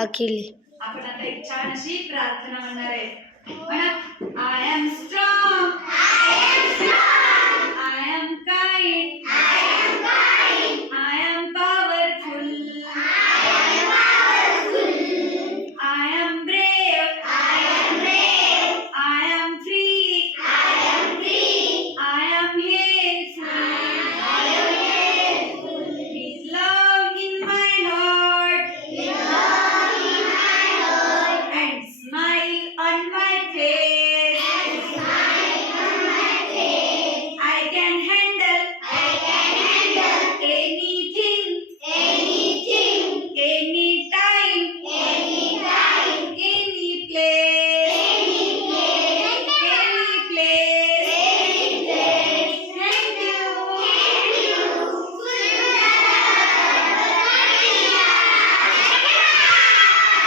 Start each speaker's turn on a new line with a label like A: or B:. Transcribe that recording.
A: हा केली
B: आपण आता एक छान अशी प्रार्थना म्हणणार आहे.